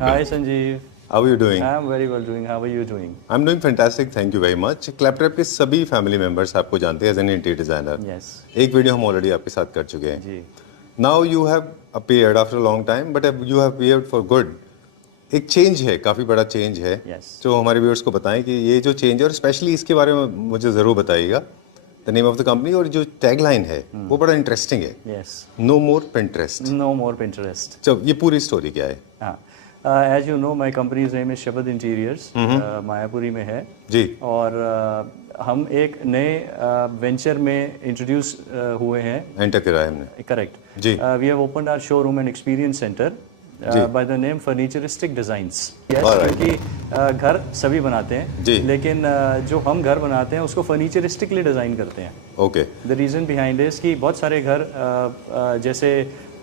Hi Sanjeev. How are you doing? I'm very well doing. How are you doing? I'm doing fantastic. Thank you very much. क्लैपट्रैप के सभी family members आपको जानते हैं as an interior designer. Yes. एक video हम already आपके साथ कर चुके हैं. जी. Now you have appeared after a long time, but you have appeared for good. एक चेंज है, काफ़ी बड़ा चेंज है. Yes. तो हमारे व्यूअर्स को बताएं कि ये जो चेंज है और स्पेशली इसके बारे में मुझे ज़रूर बताइएगा. The name of the company और जो टैगलाइन है वो बड़ा इंटरेस्टिंग है. Yes. No more Pinterest. No more Pinterest. तो ये पूरी स्टोरी क्या है? हाँ. As you know, my company's name is Shabad Interiors. Mayapuri में है. जी. और हम एक नए वेंचर में इंट्रोड्यूस हुए हैं. एंटर करा है हमने. करेक्ट. जी. We have opened our showroom and experience center. by the name Furnituristic Designs. Yes, क्योंकि घर सभी बनाते हैं. जी. लेकिन जो हम घर बनाते हैं उसको फर्नीचरिस्टिकली डिज़ाइन करते हैं. Okay. The reason behind is कि बहुत सारे घर जैसे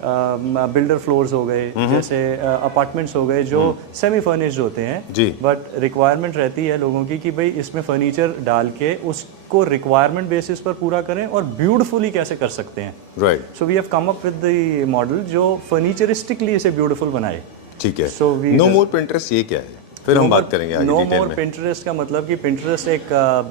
बिल्डर फ्लोर्स हो गए, जैसे अपार्टमेंट्स हो गए जो सेमी फर्निश्ड होते हैं. जी. बट रिक्वायरमेंट रहती है लोगों की कि भाई इसमें फर्नीचर डाल के उसको रिक्वायरमेंट बेसिस पर पूरा करें और ब्यूटीफुली कैसे कर सकते हैं. Right. So we have come up with the model जो फर्नीचरिस्टिकली इसे ब्यूटीफुल बनाए. ठीक है. So we no more Pinterest ये क्या है? फिर हम बात करेंगे आगे नो डिटेल मोर में. पिंटरेस्ट का मतलब कि पिंटरेस्ट एक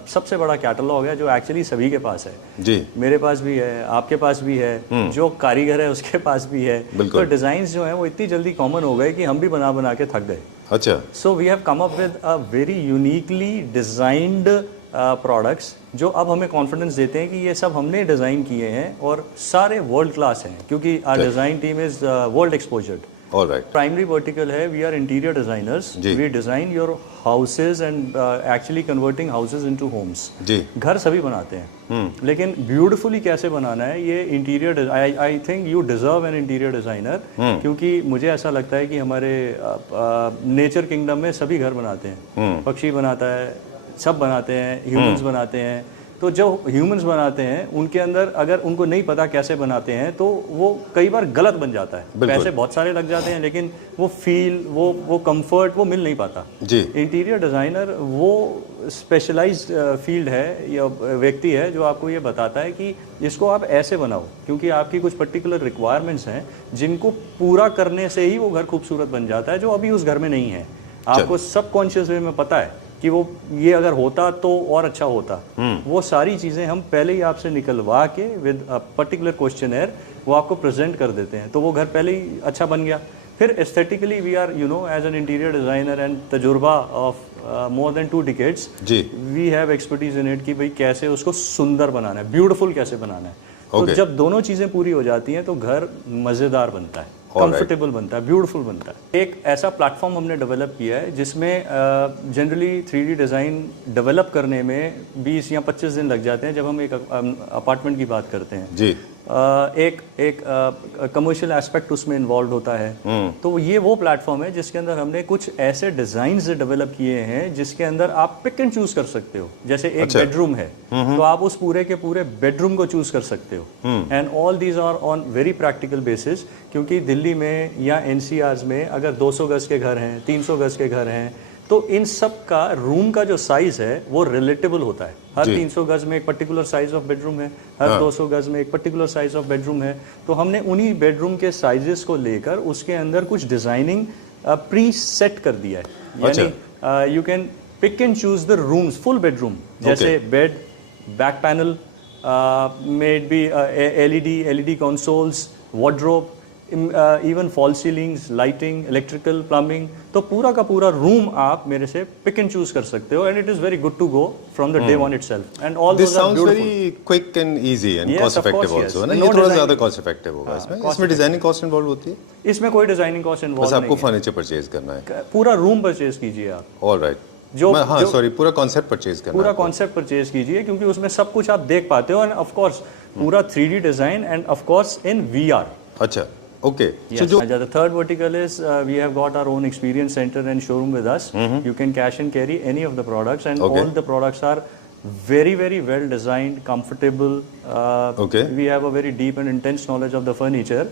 सबसे बड़ा कैटलॉग है जो एक्चुअली सभी के पास है. जी. मेरे पास भी है, आपके पास भी है, जो कारीगर है उसके पास भी है. तो डिजाइन्स जो हैं वो इतनी जल्दी कॉमन हो गए कि हम भी बना बना के थक गए. अच्छा. So we have come up with a very uniquely designed products जो अब हमें कॉन्फिडेंस देते हैं कि ये सब हमने डिज़ाइन किए हैं और सारे वर्ल्ड क्लास हैं क्योंकि our design team is world exposed. All right. Primary vertical है, we are interior designers. We design your houses and actually converting houses into homes. जी. घर सभी बनाते हैं. लेकिन beautifully कैसे बनाना है ये interior. I think you deserve an interior designer. क्योंकि मुझे ऐसा लगता है कि हमारे नेचर किंगडम में सभी घर बनाते हैं. पक्षी बनाता है, सब बनाते हैं, ह्यूमंस बनाते हैं. तो जो ह्यूमंस बनाते हैं उनके अंदर अगर उनको नहीं पता कैसे बनाते हैं तो वो कई बार गलत बन जाता है. पैसे बहुत सारे लग जाते हैं लेकिन वो फील वो कंफर्ट वो मिल नहीं पाता. जी. इंटीरियर डिज़ाइनर वो स्पेशलाइज्ड फील्ड है या व्यक्ति है जो आपको ये बताता है कि इसको आप ऐसे बनाओ क्योंकि आपकी कुछ पर्टिकुलर रिक्वायरमेंट्स हैं जिनको पूरा करने से ही वो घर खूबसूरत बन जाता है जो अभी उस घर में नहीं है. आपको सबकॉन्शियस वे में पता है कि वो ये अगर होता तो और अच्छा होता. वो सारी चीज़ें हम पहले ही आपसे निकलवा के विद अ पर्टिकुलर क्वेश्चनर वो आपको प्रेजेंट कर देते हैं तो वो घर पहले ही अच्छा बन गया. फिर aesthetically we are you know as an interior designer and तजुर्बा ऑफ मोर देन 2 decades. जी. We have expertise in it कि भाई कैसे उसको सुंदर बनाना है, ब्यूटीफुल कैसे बनाना है. तो जब दोनों चीज़ें पूरी हो जाती हैं तो घर मज़ेदार बनता है, कंफर्टेबल बनता है, ब्यूटीफुल बनता है. एक ऐसा प्लेटफॉर्म हमने डेवलप किया है जिसमें जनरली 3D डिज़ाइन डेवलप करने में 20 या 25 दिन लग जाते हैं जब हम एक अपार्टमेंट की बात करते हैं. जी. एक कमर्शियल एस्पेक्ट उसमें इन्वॉल्व होता है. तो ये वो प्लेटफॉर्म है जिसके अंदर हमने कुछ ऐसे डिजाइन्स डेवलप किए हैं जिसके अंदर आप पिक एंड चूज कर सकते हो. जैसे एक बेडरूम है तो आप उस पूरे के पूरे बेडरूम को चूज कर सकते हो. And all these are on very practical basis क्योंकि दिल्ली में या NCRs में अगर 200 गज के घर हैं, 300 गज के घर हैं तो इन सब का रूम का जो साइज है वो रिलेटेबल होता है. हर 300 गज में एक पर्टिकुलर साइज ऑफ बेडरूम है, हर 200 गज में एक पर्टिकुलर साइज ऑफ बेडरूम है. तो हमने उन्हीं बेडरूम के साइजेस को लेकर उसके अंदर कुछ डिजाइनिंग प्री सेट कर दिया है. यानी you can pick and choose the rooms full bedroom जैसे bed, back panel, maybe LED consoles, wardrobe, even fall ceilings, lighting, electrical, plumbing. तो पूरा का पूरा रूम आप मेरे से पिक एंड चूज कर सकते हो and it is very good to go from the day one itself. And all this sounds very quick and easy and cost effective also है ना. ये थोड़ा ज्यादा कॉस्ट इफेक्टिव होगा इसमें डिजाइनिंग कॉस्ट इन्वॉल्व होती है. इसमें कोई डिजाइनिंग कॉस्ट इन्वॉल्व नहीं है. बस आपको फर्नीचर परचेज करना है. पूरा रूम परचेज कीजिए आप. ऑलराइट. पूरा कॉन्सेप्ट परचेज करना है. पूरा कॉन्सेप्ट परचेज कीजिए क्योंकि उसमें सब कुछ आप देख पाते हो एंड ऑफ कोर्स पूरा 3D design end of course in VR. अच्छा. Okay. Yes. So the third vertical is we have got our own experience center and showroom with us. You can cash and carry any of the products and all the products are very well designed, comfortable. We have a very deep and intense knowledge of the furniture.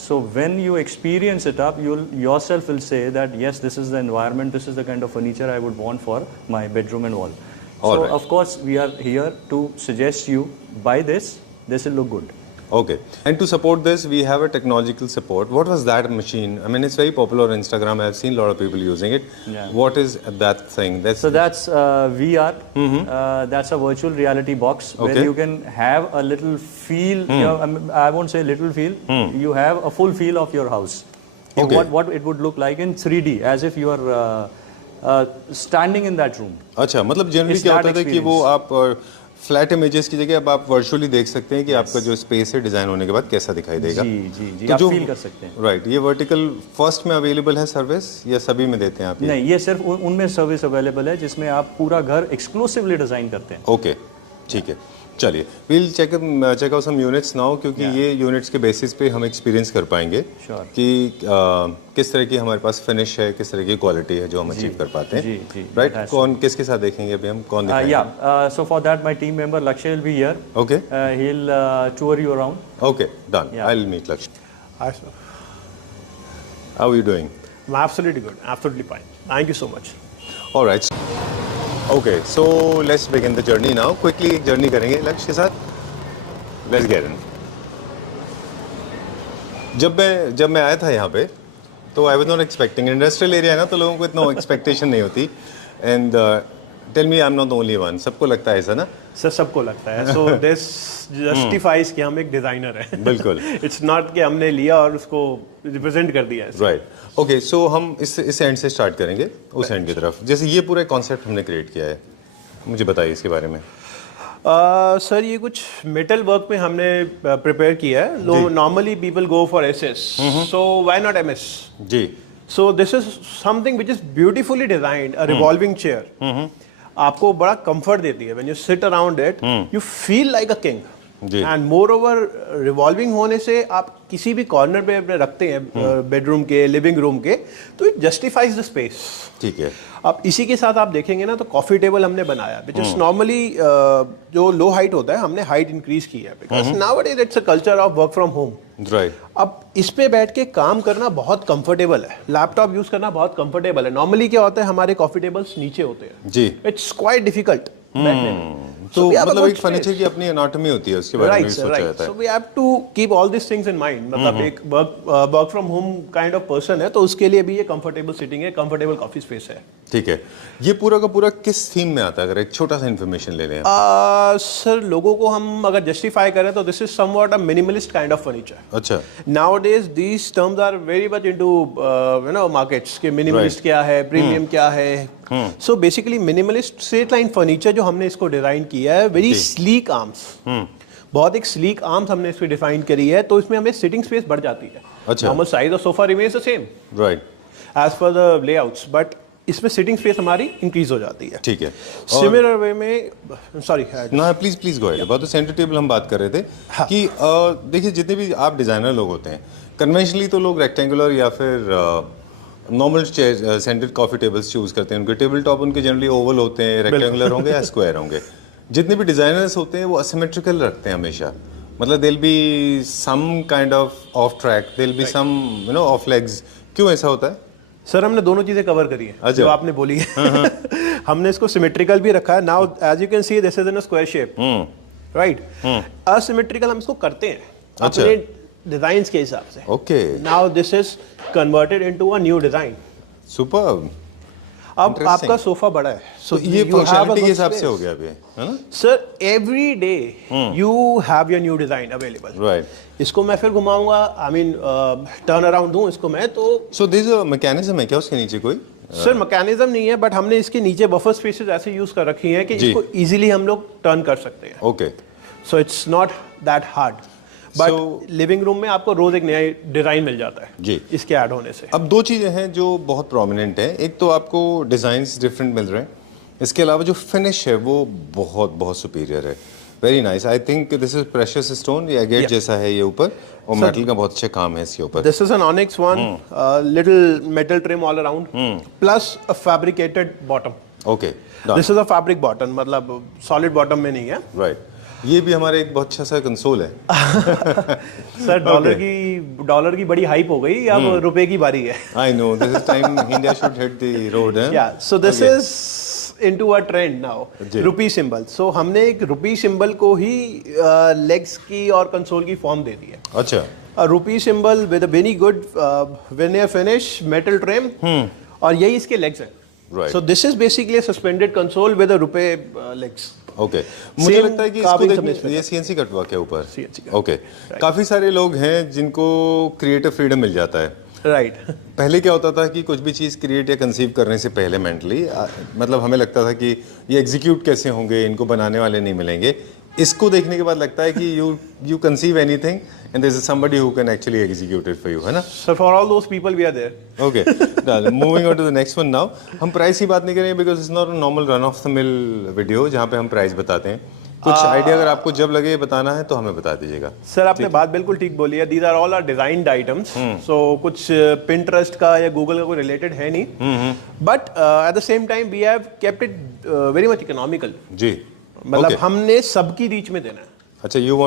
So when you experience it up, you yourself will say that yes, this is the environment, this is the kind of furniture I would want for my bedroom and wall. So of course we are here to suggest you buy this. This will look good. Okay. And to support this, we have a technological support. What was that machine? I mean, it's very popular on Instagram. I've seen a lot of people using it. Yeah. What is that thing? So that's VR. That's a virtual reality box where Okay. you can have a little feel. You know, I won't say little feel. You have a full feel of your house. Okay. What it would look like in 3D, as if you are standing in that room. अच्छा, मतलब generally It's क्या that होता था कि वो आप flat images की जगह अब आप वर्चुअली देख सकते हैं कि आपका जो स्पेस है डिजाइन होने के बाद कैसा दिखाई देगा। जी तो आप जो फील कर सकते हैं। राइट, ये वर्टिकल फर्स्ट में अवेलेबल है सर्विस या सभी में देते हैं आप ये? नहीं, ये सिर्फ उनमें सर्विस अवेलेबल है जिसमें आप पूरा घर एक्सक्लूसिवली डिजाइन करते हैं। ओके, ठीक है, चलिए will check out some units now, क्योंकि ये यूनिट्स के बेसिस पे हम एक्सपीरियंस कर पाएंगे Sure. कि किस तरह की हमारे पास फिनिश है, किस तरह की क्वालिटी है जो हम अचीव कर पाते हैं। जी, राइट, fantastic. कौन किसके साथ देखेंगे अभी हम, कौन दिखाएंगे? So for that my team member Lakshya will be here. Okay He'll tour you around. Okay, done, Yeah. I will meet Lakshya. Hi, sir. How are you doing? I'm absolutely good. Absolutely fine. Thank you so much. Alright, okay, so let's begin the journey now. Quickly एक journey करेंगे लक्ष्य के साथ। Let's get in. जब मैं आया था यहाँ पे तो I was not expecting, industrial area है ना तो लोगों को इतना एक्सपेक्टेशन नहीं होती। And tell me, I am not the only one, सबको लगता है ऐसा ना? सर सबको लगता है। सो दिस जस्टिफाइज कि हम एक डिजाइनर हैं। बिल्कुल। इट्स नॉट कि हमने लिया और उसको रिप्रेजेंट कर दिया है। राइट, ओके, सो हम इस एंड से स्टार्ट करेंगे उस एंड की तरफ। जैसे ये पूरा कॉन्सेप्ट हमने क्रिएट किया है, मुझे बताइए इसके बारे में। सर ये कुछ मेटल वर्क में हमने प्रिपेयर किया है। Normally people go for SS, so why not MS? जी, so this is something which is beautifully designed, a revolving chair. आपको बड़ा कंफर्ट देती है। When you sit around it you feel like a king. जी। And moreover revolving होने से आप किसी भी कॉर्नर पे अपने रखते हैं, बेडरूम के, लिविंग रूम के, तो इट जस्टिफाइज द स्पेस। ठीक है। अब इसी के साथ आप देखेंगे ना तो कॉफी टेबल हमने बनाया, विच इज नॉर्मली जो लो हाइट होता है हमने हाइट इंक्रीज की है, because nowadays it's a culture of work from home. Right, अब इस पे बैठ के काम करना बहुत कंफर्टेबल है, लैपटॉप यूज करना बहुत कंफर्टेबल है। नॉर्मली क्या होता है, हमारे कॉफी टेबल्स नीचे होते हैं। जी। इट्स क्वाइट डिफिकल्ट बैठने में। तो मतलब एक फर्नीचर की अपनी एनाटॉमी होती है, उसके बारे में भी सोचा जाता है। So we have to keep all this things in mind. मतलब एक work from home kind of person है तो उसके लिए भी ये कंफर्टेबल सिटिंग है, कंफर्टेबल कॉफी स्पेस है। ठीक है, ये पूरा का पूरा किस थीम में आता है, अगर एक छोटा सा इन्फॉर्मेशन ले लें? सर लोगों को हम अगर जस्टिफाई करें तो this is somewhat a minimalist kind of furniture. अच्छा, Nowadays these terms are very much into markets के minimalist क्या है, premium क्या है। So basically minimalist straight line furniture जो हमने इसको डिजाइन किया है, very sleek arms। बहुत एक sleek arms हमने इसको डिफाइन करी है, तो इसमें हमें सिटिंग स्पेस बढ़ जाती है। अच्छा। Normal size of sofa remains the same right, as per the layouts, but इसमें सिटिंग स्पेस हमारी इंक्रीज हो जाती है। ठीक है। सिमिलर वे में, सॉरी ना please please go ahead. About the centre table हम बात कर रहे थे कि देखिए जितने भी आप डिजाइनर लोग होते हैं, कन्वेंशनली तो लोग रेक्टेंगुलर या फिर normal chair centre coffee tables choose करते हैं। उनके टेबल टॉप उनके जनरली ओवल होते हैं, रेक्टेंगुलर होंगे या स्क्वायर होंगे। जितने भी डिजाइनर्स होते हैं वो असिमेट्रिकल रखते हैं हमेशा। मतलब there be some kind of track, there be some of legs. क्यों ऐसा होता है? सर हमने दोनों चीजें कवर करी हैं जो आपने बोली है। हमने इसको सिमेट्रिकल भी रखा है। Now as you can see this is in a square shape, right. Asymmetrical हम इसको करते हैं अपने डिजाइन्स के हिसाब से। Okay, now this is converted into a new design. Superb. अब आपका सोफा बड़ा है, तो ये फंक्शनैलिटी के हिसाब से हो गया अभी, है ना? Sir every day you have your new design available. Right, इसको मैं फिर घुमाऊंगा, आई मीन टर्न अराउंड दूं इसको मैं, तो सो दिस मैकेनिज्म है क्या उसके नीचे कोई? सर मैकेनिज्म नहीं है, बट हमने इसके नीचे बफर स्पेसेस ऐसे यूज कर रखी हैं कि जी। इसको इजीली हम लोग टर्न कर सकते हैं। Okay, so it's not that hard, but living room में आपको रोज एक नया डिजाइन मिल जाता है जी इसके ऐड होने से। अब दो चीज़ें हैं जो बहुत प्रोमिनेंट हैं। एक तो आपको डिज़ाइंस डिफरेंट मिल रहे हैं, इसके अलावा जो फिनिश है वो बहुत बहुत सुपीरियर है। Very nice. I think this is precious stone, ये एगेट जैसा है ये ऊपर, और मेटल का बहुत अच्छा काम है इसके ऊपर। This is an onyx one, little metal trim all around, plus a fabricated bottom. Okay, this is a fabric bottom, मतलब सॉलिड बॉटम में नहीं है। राइट, ये भी हमारे एक बहुत अच्छा सा कंसोल है। सर डॉलर की बड़ी हाइप हो गई, अब रुपए की बारी है। I know, this is time India should hit the road. Yeah so this is into a trend now. जी। Rupee symbol. So हमने एक रुपी सिंबल को ही लेग्स की और कंसोल की फॉर्म दे दी है. अच्छा. A rupee symbol with a very good veneer finish, metal trim, और यही इसके legs हैं. Right. So this is basically a suspended console with a rupee legs. Okay. मुझे Same लगता है कि इसको carving देखने सबने ये सीएनसी कट वर्क है ऊपर. CNC cut. ओके. काफी सारे लोग हैं जिनको क्रिएटिव फ्रीडम मिल जाता है. Right. पहले क्या होता था कि कुछ भी चीज़ क्रिएट या कंसीव करने से पहले मेंटली मतलब हमें लगता था कि ये एग्जीक्यूट कैसे होंगे, इनको बनाने वाले नहीं मिलेंगे. इसको देखने के बाद लगता है कि you conceive anything and there is somebody who can actually execute it for you, है ना. So for all those people we are there. ओके. Moving on to the next one now. हम प्राइस की बात नहीं करेंगे because it's not a normal run of the mill video जहाँ पे हम प्राइस बताते हैं. कुछ आइडिया अगर आपको जब लगे बताना है तो हमें बता दीजिएगा. सर आपने बात बिल्कुल ठीक बोली है. These are all our designed items. So कुछ पिंटरेस्ट का या गूगल का कोई रिलेटेड है नहीं. But at the same time we have kept it very much economical. जी. मतलब Okay. हमने सबकी रीच में देना है. अच्छा, you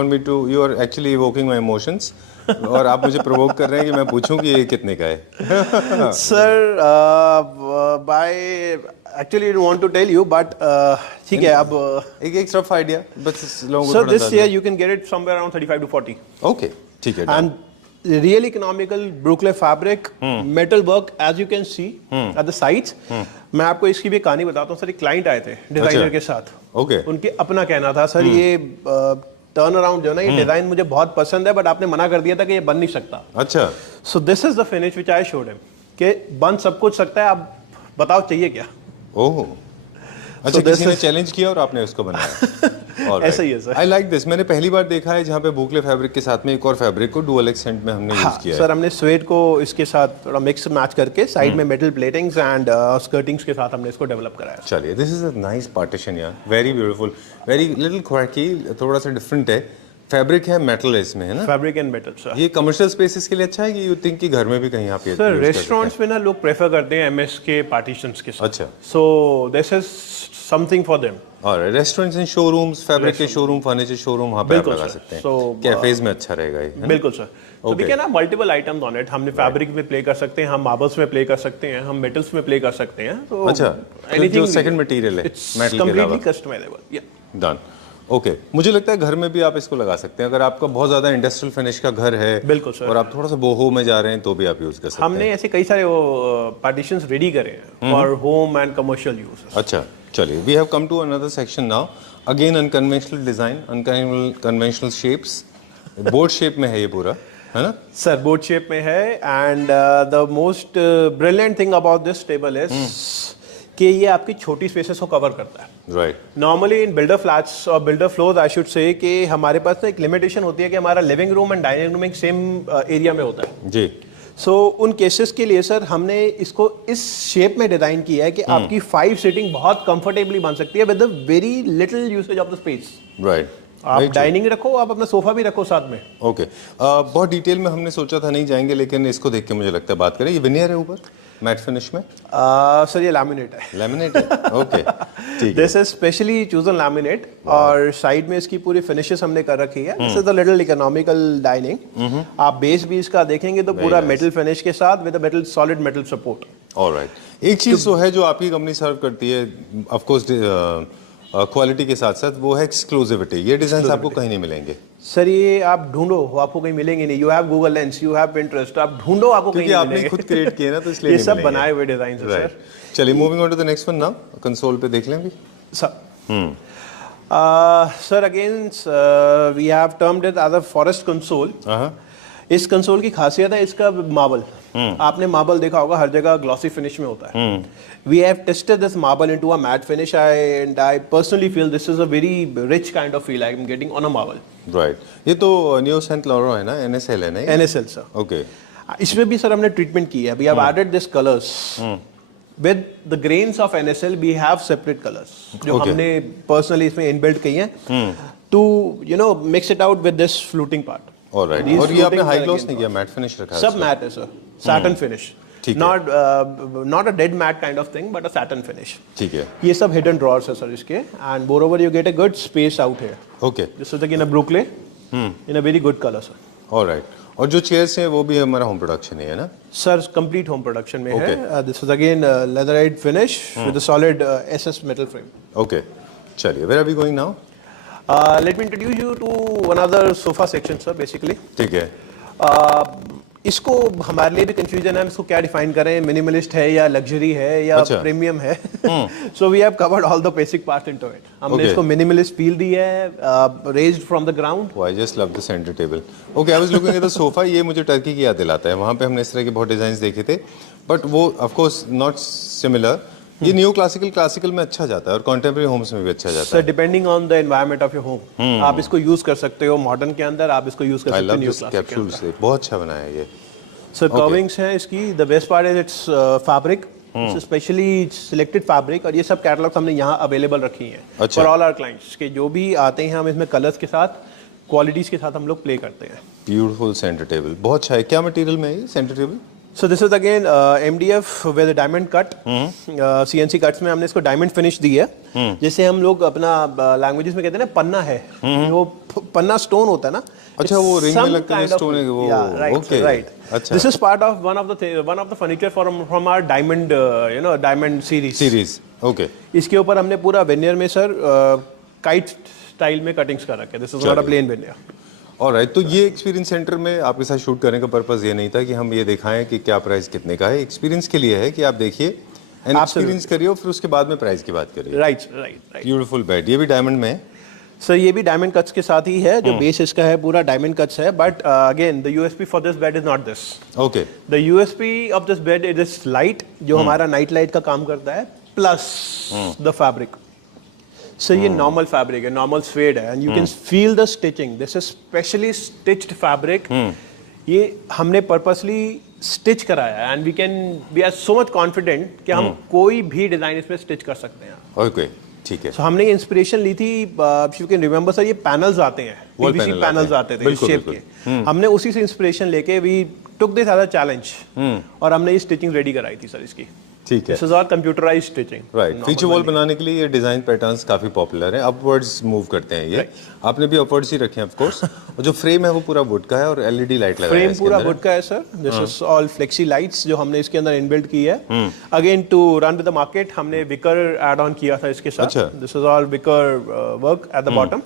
are actually evoking my emotions और आप मुझे प्रोवोक कर रहे हैं कि मैं पूछूं कि ये कितने का है. Sir by actually don't want to tell you but ठीक है. अब एक रफ आइडिया बस लोगों को सर थोड़ा दिस अंदाजा. Year you can get it somewhere around 35 to 40. Okay, ठीक है. And really economical Brooklyn fabric, metal work as you can see at the sides. मैं आपको इसकी भी कहानी बताता हूँ. सर एक क्लाइंट आए थे डिजाइनर के साथ. ओके. उनके अपना कहना था सर ये टर्न अराउंड जो है ना ये डिजाइन मुझे बहुत पसंद है बट आपने मना कर दिया था कि ये बन नहीं सकता. अच्छा. सो this is the finish which I showed him कि बन सब कुछ सकता है. आप बताओ चाहिए क्या. ओह. अच्छा, किसी ने चैलेंज किया और आपने उसको बनाया. ऐसा ही है सर. I like this. मैंने पहली बार देखा है जहाँ पे बुकले फैब्रिक के साथ में एक और फैब्रिक को डुअल एक्सेंट में हमने यूज किया है. सर हमने स्वेट को इसके साथ थोड़ा मिक्स मैच करके साइड में मेटल प्लेटिंग्स एंड स्कर्टिंग्स के साथ हमने इसको डेवलप कराया. चलिए, this is a nice partition यार. वेरी ब्यूटीफुल, वेरी लिटिल क्वार्की, थोड़ा सा डिफरेंट है. फैब्रिक है, मेटल है इसमें, है ना. Fabric and metal sir. ये कमर्शियल स्पेसेस के लिए अच्छा है कि यू थिंक कि घर में भी कहीं आप ये सर use कर रेस्टोरेंट्स में ना लोग प्रेफर करते हैं एमएस के पार्टीशंस के साथ. अच्छा. सो this is something for them. और रेस्टोरेंट्स एंड शोरूम्स, फैब्रिक के शोरूम, फर्नीचर शोरूम वहाँ पे आप बिल्कुल लगा सर. सकते हैं. So, कैफेज में अच्छा रहेगा ये, है ना? बिल्कुल सर. तो we can have multiple items on it. हमने फैब्रिक में प्ले कर सकते हैं, हम मार्बल्स में प्ले कर सकते हैं, हम मेटल्स में प्ले कर सकते हैं. तो अच्छा, तो जो सेकंड मटेरियल है इट्स मेटल के अलावा. Completely customizable. या डन. ओके. मुझे लगता है घर में भी आप इसको लगा सकते हैं अगर आपका बहुत ज्यादा इंडस्ट्रियल फिनिश का घर है. बिल्कुल सर. और आप थोड़ा सा बोहो में जा रहे हैं तो भी आप यूज कर सकते हैं. हमने ऐसे कई सारे वो पार्टीशंस रेडी करे हैं for home and commercial use. अच्छा, चलिए. We have come to another section now. Again unconventional design, unconventional shapes. Board shape में है ये पूरा, है ना. सर बोर्ड शेप में है and the most brilliant thing about this table is कि ये आपकी छोटी स्पेसेस को कवर करता है. Right. Normally in builder flats और builder floors I should say कि हमारे पास ना एक लिमिटेशन होती है कि हमारा living room and dining room एक सेम एरिया में होता है. जी. सो उन केसेस के लिए सर हमने इसको इस शेप में डिजाइन किया है कि आपकी 5 सीटिंग बहुत कंफर्टेबली बन सकती है with a very little usage of the space. Right. आप डाइनिंग रखो, आप अपना सोफा भी रखो साथ में. ओके. बहुत डिटेल में हमने सोचा था नहीं जाएंगे लेकिन इसको देख के मुझे लगता है बात करें. ये विनियर है ऊपर मैट फिनिश में. सर ये लैमिनेट है. लैमिनेट है. ओके. ठीक है. This is specially chosen laminate और साइड में इसकी पूरी फिनिशेस हमने कर रखी है. This is the little economical dining. आप बेस भी इसका देखेंगे तो पूरा मेटल फिनिश के साथ with a metal solid metal support. Alright. एक चीज तो है जो आपकी कंपनी सर्व करती है ऑफ कोर्स क्वालिटी के साथ साथ, वो है एक्सक्लूसिविटी. ये डिजाइन आपको कहीं नहीं मिलेंगे. सर ये आप ढूंढो, आपको कहीं मिलेंगे नहीं. You have Google lens, you have Pinterest, आप ढूंढो, आपको कहीं नहीं मिलेंगे. आपने खुद क्रिएट किए ना तो इसलिए ये नहीं सब मिलेंगे. बनाए हुए डिजाइन है सर. चलिए, moving on to the next one now. Console पे देख लें भी. Sir sir again we have termed it as a forest console. इस कंसोल की खासियत है इसका मार्बल. आपने मार्बल देखा होगा हर जगह ग्लॉसी फिनिश में होता है. We have tested this marble into a matte finish and I personally feel this is a very rich kind of feel I am getting on a marble. Right. ये तो new Saint लॉरो है ना, NSL है ना. NSL sir. Okay. इसमें भी sir हमने treatment की है. We have added this colours with the grains of NSL we have separate colors जो हमने personally इसमें inbuilt की हैं to you know mix it out with this fluting part. Alright. और ये आपने हाई ग्लॉस नहीं किया, मैट फिनिश रखा है. सब मैट है sir. satin finish. Not a dead matte kind of thing but a satin finish. ठीक है. ये सब hidden drawers है सर इसके and moreover you get a good space out here. Okay. This is again a Brooklyn in a very good color sir. Alright. और जो chairs हैं वो भी हमारा होम प्रोडक्शन है ना? सर कंप्लीट होम प्रोडक्शन में है। This is again leatherite finish with a solid SS metal frame. Okay, चलिए, where are we going now? Let me introduce you to another sofa section sir basically. ठीक है। इसको हमारे लिए भी confusion है, हम इसको क्या डिफाइन करें, मिनिमलिस्ट है या लग्जरी है या प्रीमियम है। So we have covered all the basic parts into it. हमने इसको मिनिमलिस्ट फील दी है, raised from the ground. I just love the centre table. Okay, I was looking at the sofa. ये मुझे Turkey की याद दिलाता है। वहाँ पे हमने इस तरह के बहुत डिजाइन देखे थे, बट वो ऑफ कोर्स नॉट सिमिलर। ये न्यू क्लासिकल में अच्छा जाता है और कॉन्टेम्परेरी होम्स में भी अच्छा जाता है। Sir depending on the environment of your home, आप इसको यूज कर सकते हो मॉडर्न के अंदर, आप इसको यूज कर सकते हो न्यू क्लासिक के अंदर। बहुत अच्छा बनाया है ये। सर कर्विंग्स है इसकी। The best part is it's fabric, specially selected fabric, और ये सब कैटलॉग्स हमने यहाँ अवेलेबल रखी हैं फॉर ऑल आवर क्लाइंट्स के जो भी आते हैं। हम इसमें कलर्स के साथ, क्वालिटीज के साथ हम लोग प्ले करते हैं। ब्यूटीफुल सेंटर टेबल, बहुत अच्छा है। क्या मटेरियल में है ये centre table? So this is again MDF with a diamond cut, CNC cuts में हमने इसको डायमंड फिनिश दी है। जैसे हम लोग अपना लैंग्वेजेस में कहते हैं ना पन्ना है, वो पन्ना स्टोन होता है ना। अच्छा, वो रिंग में लगता है स्टोन है वो। Okay, right. अच्छा, this is part of one of the furniture from our diamond diamond series. Okay, इसके ऊपर हमने पूरा वेनियर में सर काइट स्टाइल में कटिंग्स कर रखे। This is not a plain veneer. Alright, तो ये एक्सपीरियंस सेंटर में आपके साथ शूट करने का पर्पस ये नहीं था कि हम ये दिखाएं कि क्या प्राइस कितने का है। एक्सपीरियंस के लिए है कि आप देखिए एंड एक्सपीरियंस करिए और फिर उसके बाद में प्राइस की बात करिए। राइट। ब्यूटीफुल बेड, ये भी डायमंड में है सर। ये भी डायमंड कट्स के साथ ही है। जो बेस इसका है पूरा डायमंड कट्स है, but again the USP for this bed is not this. Okay, the USP of this bed is this light, जो हमारा नाइट लाइट का काम करता है, प्लस द फैब्रिक। सर ये नॉर्मल फैब्रिक है, नॉर्मल स्वेड है, and you can feel the stitching. This is specially stitched fabric. ये हमने पर्पसली स्टिच कराया है, and we are so much confident कि हम कोई भी डिजाइन इसमें स्टिच कर सकते हैं। ओके, ठीक है। So, हमने इंस्पिरेशन ली थी, यू कैन रिमेंबर सर, ये पैनल्स आते हैं, पीवीसी पैनल्स आते थे इस शेप के। हमने उसी से इंस्पिरेशन लेके we took this as a challenge, और हमने ये स्टिचिंग रेडी कराई थी सर इसकी। ठीक है। This is all computerised stitching. Right, feature wall बनाने के लिए ये डिजाइन पैटर्न्स काफी पॉपुलर है। अपवर्ड्स मूव करते हैं ये। आपने भी अपवर्ड्स ही रखे हैं ऑफ कोर्स। और जो फ्रेम है वो पूरा वुड का है और एलईडी लाइट लगाया है। फ्रेम पूरा वुड का है sir. This is all flexi lights जो हमने इसके अंदर इनबिल्ट की है। Again to run with the market, हमने विकर ऐड ऑन किया था इसके साथ। This is all wicker work at the bottom,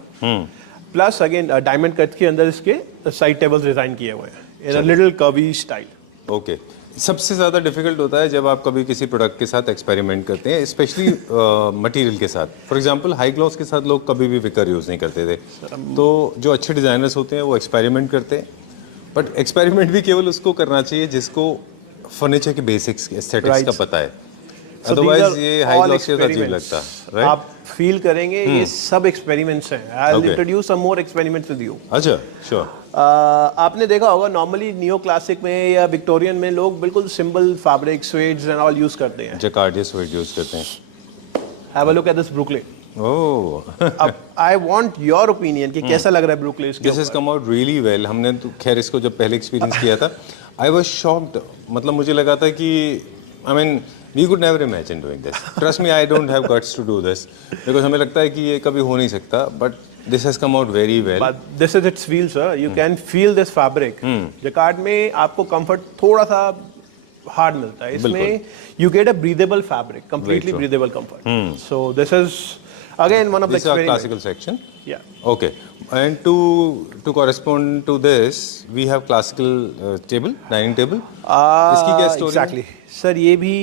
plus again diamond cut के अंदर इसके साइड टेबल्स डिजाइन किए हुए हैं in a little curvy style. Okay, सबसे ज़्यादा डिफिकल्ट होता है जब आप कभी किसी प्रोडक्ट के साथ एक्सपेरिमेंट करते हैं, स्पेशली मटेरियल के साथ। फॉर एग्जांपल हाई ग्लॉस के साथ लोग कभी भी विकर यूज़ नहीं करते थे। तो जो अच्छे डिज़ाइनर्स होते हैं वो एक्सपेरिमेंट करते हैं, बट एक्सपेरिमेंट भी केवल उसको करना चाहिए जिसको फर्नीचर के बेसिक्स एस्थेटिक्स का पता है। अदरवाइज ये हाई ग्लॉस के साथ अजीब लगता है। आप फील करेंगे ये सब एक्सपेरिमेंट्स हैं। I will introduce some more experiments with you. अच्छा, श्योर। आपने देखा होगा नॉर्मली नियो क्लासिक में या विक्टोरियन में लोग बिल्कुल simple fabric, suedes and all use करते हैं। जकार्डिया स्वेड यूज करते हैं। Have a look at this Brooklyn. Oh, अब आई वांट योर ओपिनियन कि कैसा लग रहा है ब्रुकलिन इसके ऊपर। This has come out really well. हमने तो खैर इसको जब पहले एक्सपीरियंस किया था, आई वाज शॉक्ड। मतलब मुझे लगा था कि I mean we could never imagine doing this. Trust me, I don't have guts to do this, because हमें लगता है कि ये कभी हो नहीं सकता, but this has come out very well. But this is its feel, sir. You can feel this fabric. Jacquard में आपको कंफर्ट थोड़ा सा हार्ड मिलता है। इसमें you get a breathable fabric, completely breathable comfort. So this is again one of the experiments. Classical section. Yeah. Okay. And to correspond to this, we have classical table, dining table. इसकी क्या story? Exactly. Sir ये भी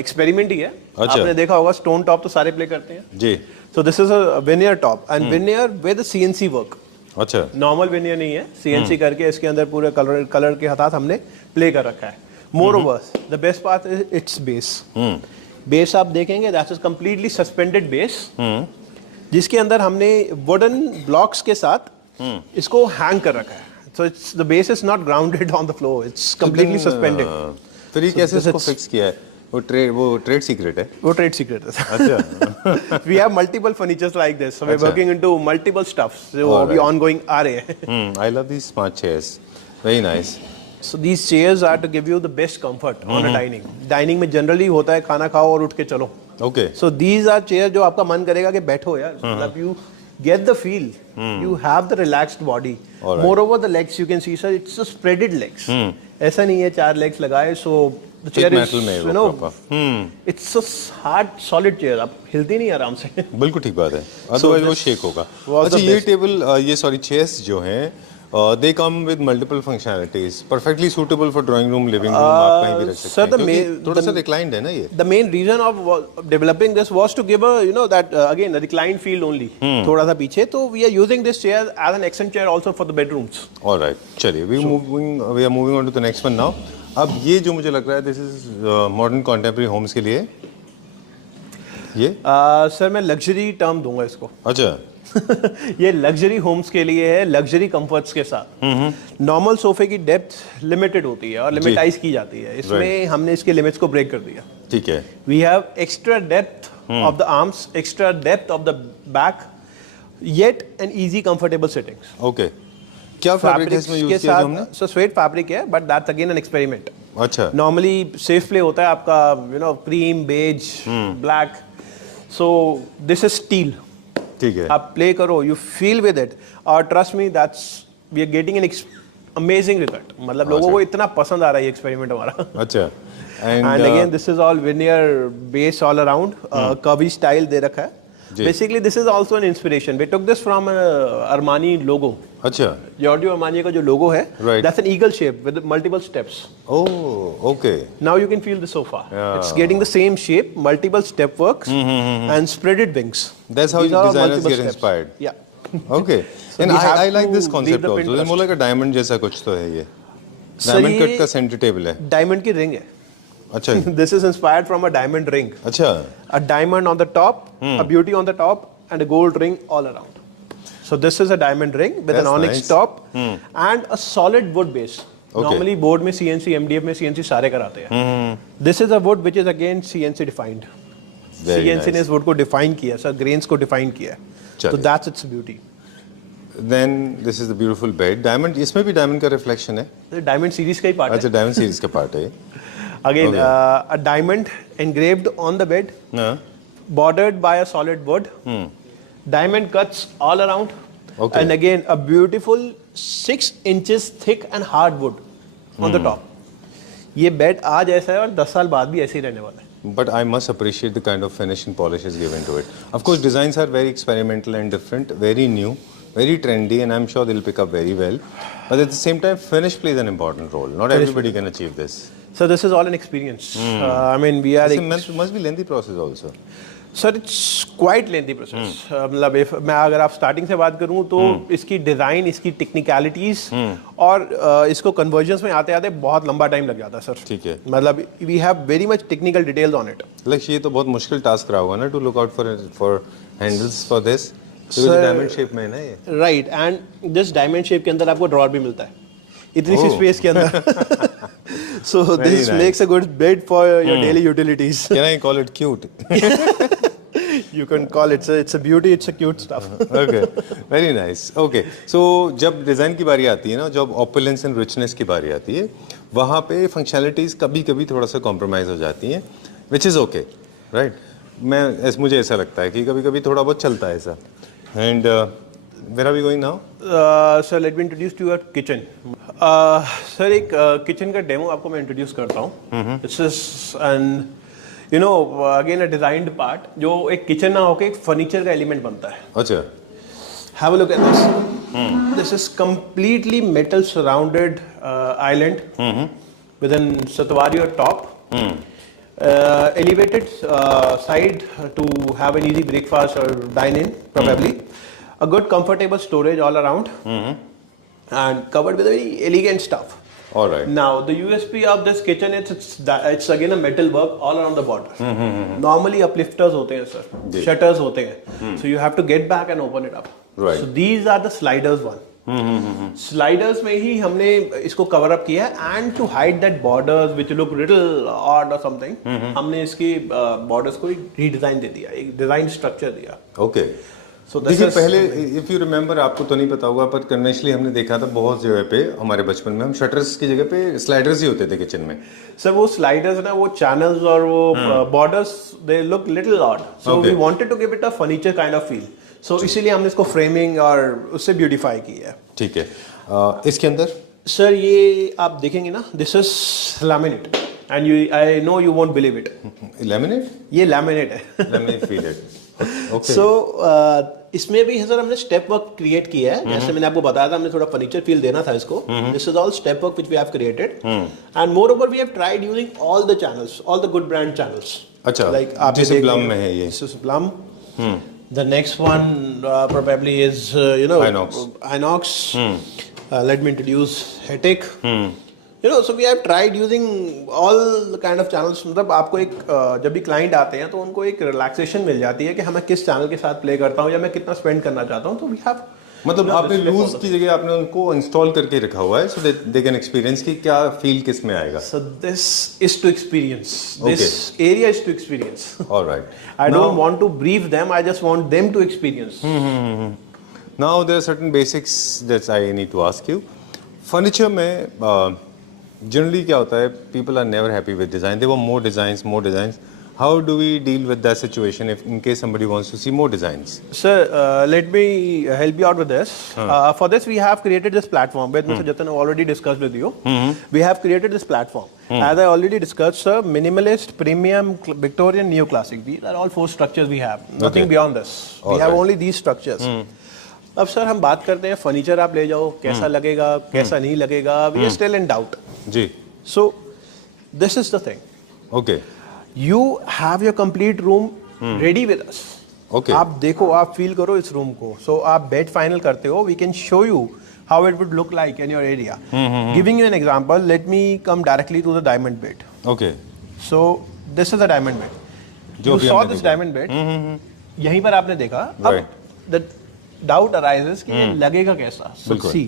experiment ही है। आपने देखा होगा stone top तो सारे प्ले करते हैं जी। So this is a veneer top and veneer with CNC work. अच्छा, नॉर्मल veneer नहीं है, CNC करके इसके अंदर पूरे कलर के साथ हमने प्ले कर रखा है। Moreover, the best part is its base. Base आप देखेंगे that is completely suspended base, जिसके अंदर हमने वुडन ब्लॉक्स के साथ इसको हैंग कर रखा है। So it's the base is not grounded on the floor, it's completely suspended. फिर ये कैसे इसको फिक्स किया है? वो ट्रेड सीक्रेट है। वो ट्रेड सीक्रेट है। अच्छा। We have multiple furnitures like this, so we're working into multiple stuffs जो अभी ongoing आ रहे हैं। I love these smart chairs, very nice. So these chairs are to give you the best comfort on a dining. Dining में generally होता है खाना खाओ और उठ के चलो। Okay. So these are chairs जो आपका मन करेगा कि बैठो यार, मतलब get the feel. You have the relaxed body. Alright. Moreover, the legs you can see, sir, it's a spreaded legs. ऐसा नहीं है 4 legs लगाए, so the chair is, metal में है वो you know, proper. it's a hard, solid chair. आप हिलती नहीं आराम से. बिल्कुल ठीक बात है, अदरवाइज वो शेक होगा. अच्छा, ये टेबल, ये सॉरी चेयर्स जो हैं, they come with multiple functionalities, perfectly suitable for drawing room, living room, आप कहीं भी रख सकते हैं. क्योंकि थोड़ा सा reclined है ना ये. The main reason of developing this was to give a, you know, that again a reclined feel only. थोड़ा सा पीछे, तो we are using this chair as an accent chair also for the bedrooms. All right, चलिए, we are moving on to the next one now. अब ये जो मुझे लग रहा है, this is modern contemporary homes के लिए, ये सर मैं luxury term दूंगा इसको. अच्छा. ये लग्जरी होम्स के लिए है, लग्जरी कंफर्ट्स के साथ. नॉर्मल सोफे की डेप्थ लिमिटेड होती है और लिमिटाइज की जाती है. इसमें हमने इसके लिमिट्स को ब्रेक कर दिया. ठीक है. We have extra depth of the arms, extra depth of the back, yet an easy comfortable sittings. Okay. क्या फैब्रिक है इसमें यूज किया जो हमने? सो स्वेट फैब्रिक है, but that's again an experiment. अच्छा. नॉर्मली सेफ प्ले होता है आपका, you know, cream, beige, black. So this is steel. ठीक है. आप प्ले करो, यू फील विद इट, और trust me that's we are getting an amazing result. मतलब लोगों को इतना पसंद आ रहा है ये एक्सपेरिमेंट हमारा. अच्छा. And again this is all veneer base all around, curvy style दे रखा है. Basically this is also an inspiration. We took this from Armani logo. अच्छा. जॉर्जियो अरमानी का जो लोगो है, that's an eagle shape with multiple steps. Oh, okay. Now you can feel the sofa. It's getting the same shape, multiple step works and spreaded wings. That's how designers get inspired. Yeah. Okay. And I like this concept also. It's more like a diamond जैसा कुछ तो है ये. Diamond cut का center table है. Diamond की ring है. अच्छा. This is inspired from a diamond ring. अच्छा. A diamond on the top, a beauty on the top, and a gold ring all around. So this is a diamond ring with an onyx top and a solid wood base. Normally board में CNC, MDF में CNC सारे कराते हैं. This is a wood which is again CNC defined. CNC ने इस wood को define किया, sir, grains को define किया. So that's its beauty. Then this is the beautiful bed. Diamond, इसमें भी diamond का reflection है. Diamond series का ही part है. अच्छा, diamond series का part है. Again, a diamond engraved on the bed, bordered by a solid wood, diamond cuts all around, and again a beautiful 6 inches thick and hard wood on the top. ये bed आज ऐसा है और 10 साल बाद भी ऐसे ही रहने वाला है. But I must appreciate the kind of finish and polish is given to it. Of course, designs are very experimental and different, very new, very trendy, and I'm sure they'll pick up very well. But at the same time, finish plays an important role. Not everybody can achieve this. So this is all an experience. I mean, we are. It must be lengthy process also. Sir, it's quite lengthy process. मतलब मैं अगर आप starting से बात करूँ तो इसकी design, इसकी टेक्निकलिटीज और इसको कन्वर्जन्स में आते आते बहुत लंबा टाइम लग जाता है सर. ठीक है. मतलब we have very much technical details on it. Lakshya, ये तो बहुत मुश्किल टास्क रहा होगा ना, to look out for handles for this. Diamond shape में है ना ये. Right. And this diamond shape के अंदर आपको ड्रॉअर भी मिलता है इतनी सी स्पेस के अंदर. So this makes a good bed for your daily utilities. Can I call it cute? You can call it. It's a beauty. It's a cute stuff. Okay, very nice. Okay, so जब design की बारी आती है ना, जब opulence and richness की बारी आती है, वहाँ पे functionalities कभी-कभी थोड़ा सा compromise हो जाती हैं, which is okay, right? मुझे ऐसा लगता है कि कभी-कभी थोड़ा बहुत चलता है ऐसा. And where are we going now? Sir, let me introduce to your kitchen. Sir, एक किचन का डेमो आपको मैं इंट्रोड्यूस करता हूँ. This is an, you know, again a designed part जो एक किचन ना होके एक फर्नीचर का एलिमेंट बनता है. अच्छा. Have a look at this. This is completely metal surrounded island with an Satvario top. Elevated side to have an easy breakfast or dine in probably. A good comfortable storage all around and covered with very elegant stuff. All right. Now the USP of this kitchen it's again a metal work all around the border. Normally uplifters होते हैं sir, shutters होते हैं. So you have to get back and open it up. Right. So these are the sliders one. Sliders में ही हमने इसको cover up किया है and to hide that borders which look little odd or something, हमने इसकी borders को एक redesign दे दिया, एक design structure दिया. Okay. So देखिए पहले इफ़ यू रिमेंबर, आपको तो नहीं पता होगा पर कन्वेंशनली हमने देखा था बहुत जगह पे हमारे बचपन में, हम शटर्स की जगह पे स्लाइडर्स ही होते थे किचन में. सर वो स्लाइडर्स ना, वो चैनल्स और वो borders, they look little odd, so we wanted to give it a furniture kind of feel. So इसीलिए हमने इसको फ्रेमिंग और उससे ब्यूटीफाई किया है। ठीक है, इसके अंदर सर ये आप देखेंगे ना, this is laminate and you, I know you won't believe it, laminate, ये लैमिनेट है। Let me feel it. Okay, so इसमें भी सर हमने स्टेप वर्क क्रिएट किया है, जैसे मैंने आपको बताया था हमने थोड़ा फर्नीचर फील देना था इसको। This is all step work which we have created and moreover we have tried using all the channels, all the good brand channels. अच्छा, लाइक आप जैसे प्लम में है ये, this is plum, the next one probably is you know Inox, let me introduce Hetic, you know, so we have tried using all the kind of channels। मतलब आपको एक जब भी क्लाइंट आते हैं तो उनको एक रिलैक्सेशन मिल जाती है कि हमें किस चैनल के साथ प्ले करता हूँ या मैं कितना स्पेंड करना चाहता हूँ, तो वी हैव मतलब आपने रूल्स की जगह आपने उनको इंस्टॉल करके रखा हुआ है, सो दे कैन एक्सपीरियंस कि क्या फील किस में आएगा। So this is to experience, this area is to experience। Alright, I don't want to brief them, I just want them to experience। Now there are certain basics that I need to ask you। Furniture में generally क्या होता है, people are never happy with design, they want more designs, more designs। How do we deal with that situation if in case somebody wants to see more designs? Sir, let me help you out with this। For this we have created this platform with Mr. Jatin, I already discussed with you। We have created this platform। As I already discussed, sir, minimalist, premium, Victorian, neoclassic, these are all 4 structures we have, nothing beyond this। We have only these structures। अब sir हम बात करते हैं furniture आप ले जाओ, कैसा लगेगा कैसा नहीं लगेगा, we are still in doubt ji. So this is the thing, okay, you have your complete room ready with us. Okay, आप देखो, आप फील करो इस रूम को, सो आप बेड फाइनल करते हो, we can show you how it would look like in your area. Giving you an example, let me come directly to the diamond bed. Okay, so this is the diamond bed, जो you भी saw हमने this देखा। Diamond bed, यहीं पर आपने देखा। अब the doubt arises कि ये लगेगा कैसा। सो सी,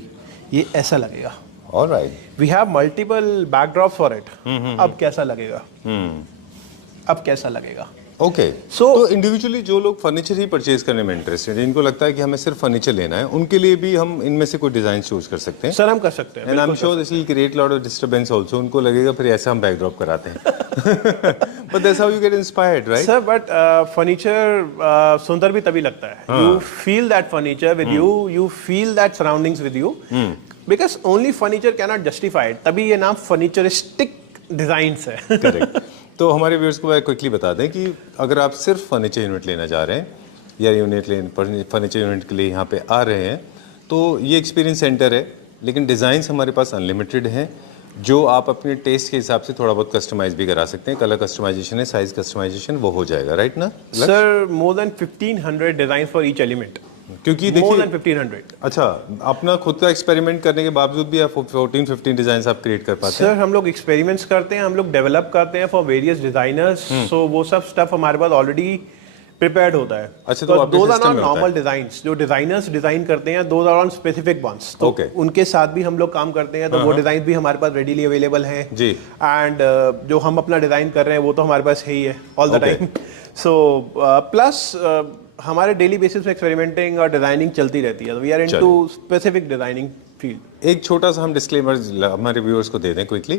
ये ऐसा लगेगा। Alright, we have multiple backdrop for it. अब कैसा लगेगा, अब कैसा लगेगा। ओके, So- तो इंडिविजुअली जो लोग फर्नीचर ही परचेज करने में इंटरेस्टेड हैं, जिनको लगता है कि हमें सिर्फ फर्नीचर लेना है, उनके लिए भी हम इनमें से कोई डिजाइन चूज कर सकते हैं। सर हम कर सकते हैं, and I am sure this will create lot of disturbance also. उनको लगेगा फिर ऐसा हम बैकड्रॉप कराते हैं। But that's how you get inspired, right? Sir but furniture सुंदर भी तभी लगता है, you feel that furniture with you, you feel that surroundings with you, because only furniture can not justified, तभी ये नाम फर्नीचरिस्टिक डिजाइंस है। करेक्ट। तो हमारे व्यूअर्स को मैं क्विकली बता दें कि अगर आप सिर्फ फर्नीचर यूनिट लेना चाह रहे हैं या फर्नीचर यूनिट के लिए यहाँ पे आ रहे हैं, तो ये एक्सपीरियंस सेंटर है, लेकिन डिज़ाइंस हमारे पास अनलिमिटेड हैं, जो आप अपने टेस्ट के हिसाब से थोड़ा बहुत कस्टमाइज भी करा सकते हैं। कलर कस्टमाइजेशन है, साइज कस्टमाइजेशन, वो हो जाएगा, राइट ना? Sir more than 1500 design for each element, क्योंकि मोर देखिए, देन 1500। अच्छा, अपना खुद का एक्सपेरिमेंट करने के बावजूद भी आप 14-15 डिजाइन आप क्रिएट कर पाते हैं। सर हम लोग एक्सपेरिमेंट्स करते हैं, हम लोग डेवलप करते हैं फॉर वेरियस डिजाइनर्स, सो वो सब स्टफ हमारे पास ऑलरेडी प्रिपेयर्ड होता है। अच्छा, तो आपके दोज आर system नॉट में होता नॉर्मल डिजाइंस, जो डिजाइनर्स डिजाइन करते हैं those are on specific ones, तो Okay. उनके साथ भी हम लोग काम करते हैं, तो वो डिजाइन भी हमारे पास रेडीली अवेलेबल हैं जी। एंड जो हम अपना डिजाइन कर रहे हैं वो तो हमारे पास है ही है all the Okay. Time. So plus हमारे डेली बेसिस पे एक्सपेरिमेंटिंग और डिजाइनिंग चलती रहती है, we are into specific designing field. एक छोटा सा हम डिस्क्लेमर हमारे व्यूअर्स को दे दें क्विकली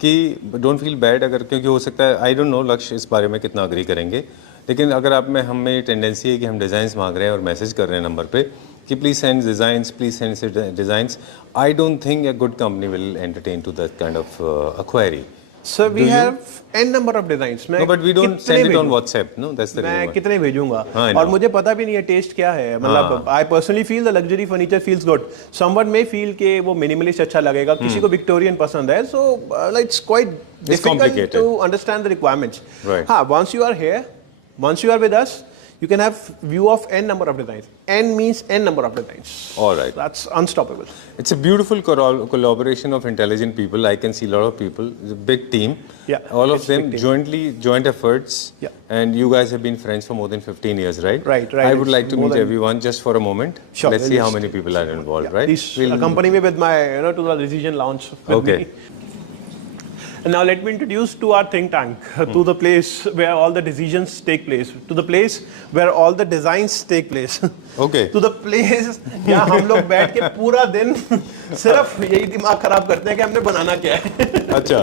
कि डोंट फील बैड, अगर क्योंकि हो सकता है, आई डोंट नो लक्ष्य इस बारे में कितना अग्री करेंगे, लेकिन अगर आप में हमें टेंडेंसी है कि हम डिज़ाइंस मांग रहे हैं और मैसेज कर रहे हैं नंबर पे कि please send designs, please send designs, I don't think a good company will entertain to that kind of query. Sir we have an number of designs. No, but we don't send it on WhatsApp, no? That's the मैं reason. कितने भेजूंगा, हाँ, I और know. मुझे पता भी नहीं है टेस्ट क्या है, मतलब आई personally feel the luxury furniture feels good, someone may feel के वो मिनिमलिस्ट अच्छा लगेगा, किसी को विक्टोरियन पसंद है, so it's quite difficult complicated. To understand the requirements. Right. हाँ, once you are here, once you are with us, you can have view of n number of designs. N means n number of designs. All right. That's unstoppable. It's a beautiful collaboration of intelligent people. I can see a lot of people. It's a big team. Yeah, All of it's a them big team. joint efforts. Yeah. And you guys have been friends for more than 15 years, right? Right. I would It's like to more meet than- everyone just for a moment. Sure, Let's see how many people are involved, Yeah. right? Please accompany me with my, to the decision launch with Okay. me. And now let me introduce to our think tank, to the place where all the decisions take place, to the place where all the designs take place. Okay. To the place जहाँ हम लोग बैठ के पूरा दिन सिर्फ यही दिमाग खराब करते हैं कि हमने बनाना क्या है। अच्छा.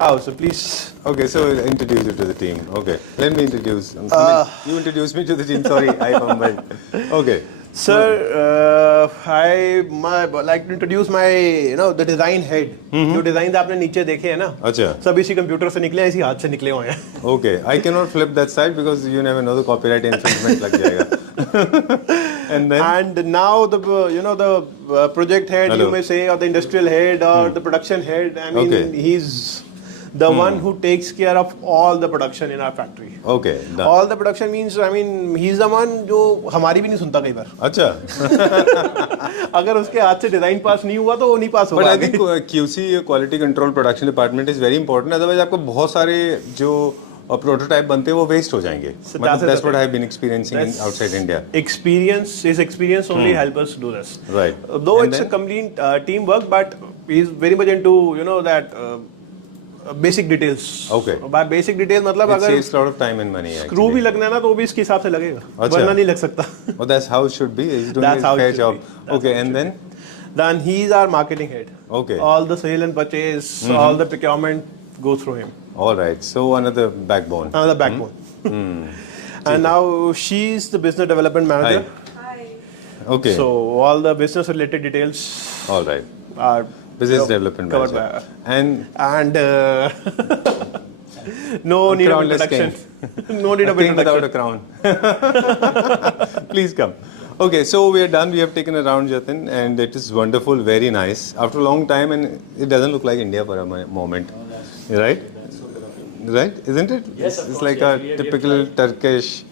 आओ, so please Okay, so I'll introduce you to the team. Okay, let me introduce. You introduce me to the team. Sorry, I fumbled. Okay. Sir, I like to introduce my the design head. जो design आपने नीचे देखे हैं ना, अच्छा. सब इसी computer से निकले हैं, इसी हाथ से निकले हुए हैं. Okay, I cannot flip that side because you never know the copyright infringement लग जाएगा. And now the the project head, Hello. you may say, or the industrial head, or the production head. I mean, Okay. he's the one who takes care of all the production in our factory. Okay, done. All the production means, I mean, he's the one जो हमारी भी नहीं सुनता कई बार. अच्छा. अगर उसके हाथ से डिजाइन पास नहीं हुआ तो वो नहीं पास But होगा. I think QC quality control production department is very important. Otherwise आपको बहुत सारे जो प्रोटोटाइप बनते हैं वो वेस्ट हो जाएंगे. मतलब that's what I have been experiencing in outside India. Experience only help us do this. Right. Though And it's then? a complete teamwork, but he's very much into that basic details. Okay. By basic details मतलब It अगर saves a lot of time and money. Screw भी Actually. लगना है ना तो वो भी इसके हिसाब से लगेगा. अच्छा. वरना नहीं लग सकता. Oh, that's how it should be. He's doing That's a how it fair should job. be. That's Okay, how it and should then Then he's our marketing head. Okay. All the sale and purchase, all the procurement go through him. all right. So another backbone. Another backbone. And now she's the business development manager. Okay. So all the business related details all right. are Business development covered manager. by And no need of crownless introduction. king. No need a of king without a introduction. crown. Please come. Okay, so we are done. We have taken a round, Jatin, and it is wonderful, very nice. After a long time, and it doesn't look like India for a moment, right? Right? Isn't it? Yes, of It's course, like yes, a we have typical tried. Turkish,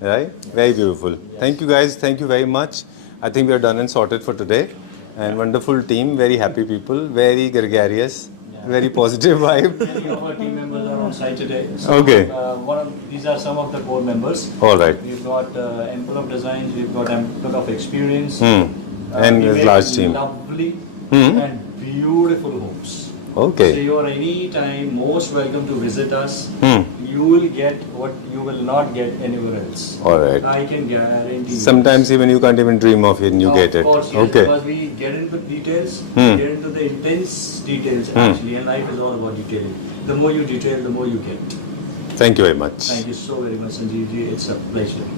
right? Very beautiful. Thank you, guys. Thank you very much. I think we are done and sorted for today. And wonderful team, very happy people, very gregarious, very positive vibe. Many of our team members are on site today. Okay. These are some of the core members. All right. We've got ample of designs. We've got ample of experience. And we a make large team. Lovely and beautiful homes. Okay. So you are any time most welcome to visit us. You will get what you will not get anywhere else. All right. I can guarantee. Sometimes even you can't even dream of it and you get it. Of course, yes, Okay. because we get into details, get into the intense details actually, and life is all about detailing. The more you detail, the more you get. Thank you very much. Thank you so very much, Sanjeev ji. It's a pleasure.